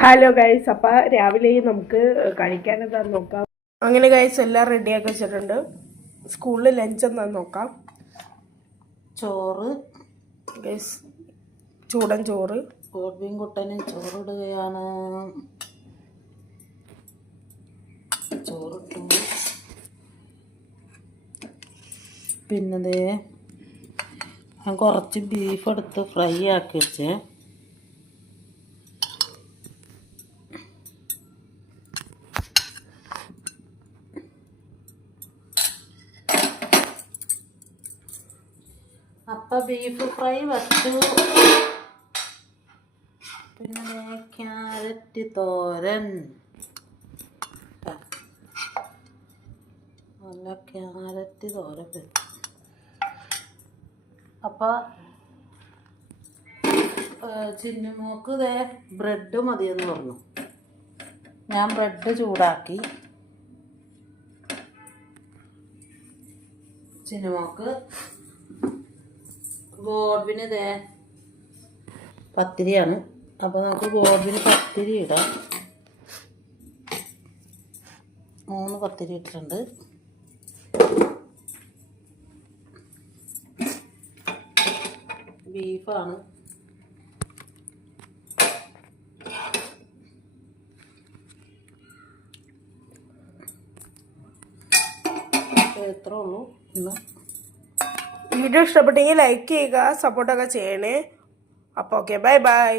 Hello guys, അപ്പം രാവിലെ നമുക്ക് കഴിക്കാൻ എന്താന്ന് നോക്കാം. അങ്ങനെ ഗൈസ് എല്ലാം റെഡിയാക്കി വെച്ചിട്ടുണ്ട്. സ്കൂളിൽ ലഞ്ച് എന്താന്ന് നോക്കാം. ചോറ് ഗൈസ്, ചൂടൻ ചോറ്. ഗോഡ്ബീൻ കുട്ടന് ചോറിടുകയാണ്. ചോറിട്ടു. പിന്നെ ഞാൻ കുറച്ച് ബീഫ് എടുത്ത് ഫ്രൈ ആക്കി വെച്ചേ. അപ്പം ബീഫ് ഫ്രൈ വച്ചു. പിന്നെ ക്യാരറ്റ് തോരൻ, നല്ല ക്യാരറ്റ് തോരൻ വെച്ചു. അപ്പം ചിന്നുമോക്ക് ബ്രെഡ് മതിയെന്ന് പറഞ്ഞു. ഞാൻ ബ്രെഡ് ചൂടാക്കി. ചിന്നുമോക്ക് ഗോഡ്ബിന് പത്തിരിയാണ്. അപ്പോൾ നമുക്ക് ഗോഡ്ബിന് പത്തിരി ഇടാം. 3 പത്തിരി ഇട്ടിട്ടുണ്ട്. ബീഫാണ്. ഇത്രേ ഉള്ളൂ ഇന്ന്. വീഡിയോ ഇഷ്ടപ്പെട്ടെങ്കിൽ ലൈക്ക് ചെയ്യുക, സപ്പോർട്ടൊക്കെ ചെയ്യണേ. അപ്പോൾ ഓക്കെ, ബൈ ബൈ.